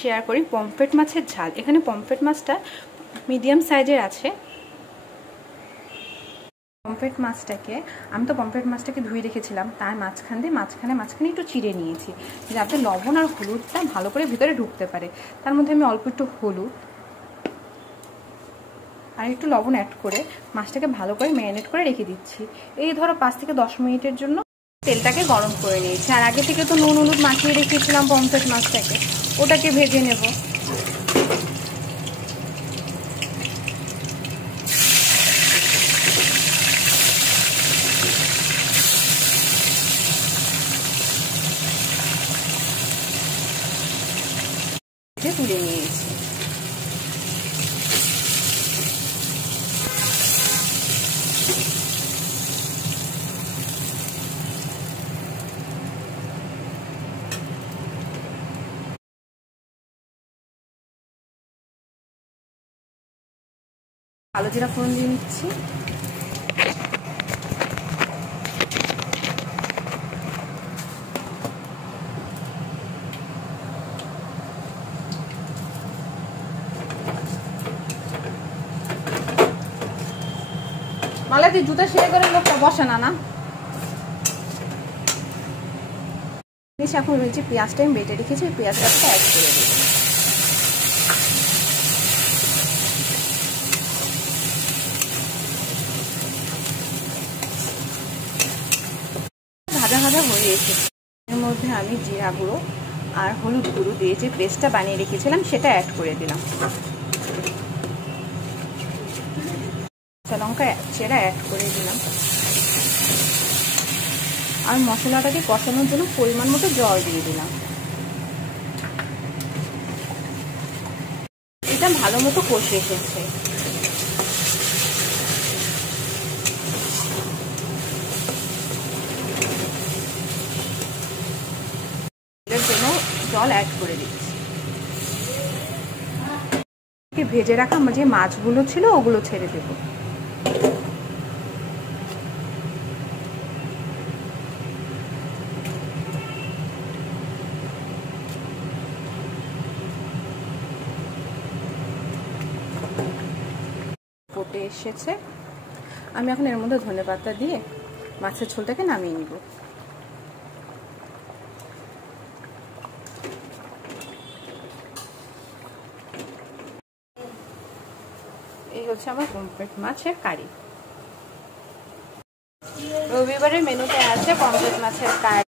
Share করি pomfret মাছের ঝাল। এখানে পমফ্রেট মাছটা মিডিয়াম সাইজের আছে। পমফ্রেট মাছটাকে ধুয়ে রেখেছিলাম, তার মাঝখানে একটু চিড়ে নিয়েছি যাতে লবণ আর হলুদটা ভালো করে ভিতরে ঢুকতে পারে। তার মধ্যে আমি অল্প একটু হলুদ আর একটু লবণ অ্যাড করে মাছটাকে ভালো করে ম্যারিনেট করে রেখে দিচ্ছি। এই ধরো 5 থেকে 10 মিনিটের জন্য তেলটাকে গরম করে নিয়েছি। আর আগে থেকে তো নুন হলুদ মাখিয়ে রেখেছিলাম পমফ্রেট মাছটাকে, ওটাকে ভেজে নেব। তুলে নিয়েছি। কালো জিরা ফোড়ন দিয়ে নিচ্ছি। মালাতি জুতা সেরে করে লোকটা বসে না না। এখন রয়েছে পেঁয়াজটা আমি বেটে রেখেছি, পেঁয়াজটা অ্যাড করে দেব। ভাজা ভাজা হয়ে এসেছে। এর মধ্যে আমি জিরা গুঁড়ো আর হলুদ গুঁড়ো দিয়ে যে পেস্টটা বানিয়ে রেখেছিলাম সেটা অ্যাড করে দিলাম। কাঁচা লঙ্কা সেটা অ্যাড করে দিলাম। আর মশলাটাকে কষানোর জন্য পরিমাণ মতো জল দিয়ে দিলাম। এটা ভালো মতো কষে এসেছে। এর জন্য জল অ্যাড করে দিচ্ছি। ভেজে রাখা যে মাছগুলো ছিল ওগুলো ছেড়ে দেব। ফুটে এসেছে। আমি এখন এর মধ্যে ধনেপাতা দিয়ে মাছের ঝোলটাকে নামিয়ে নিব। এই হচ্ছে আমার পমফ্রেট মাছের কারি। রবিবারের মেনুতে আছে পমফ্রেট মাছের কারি।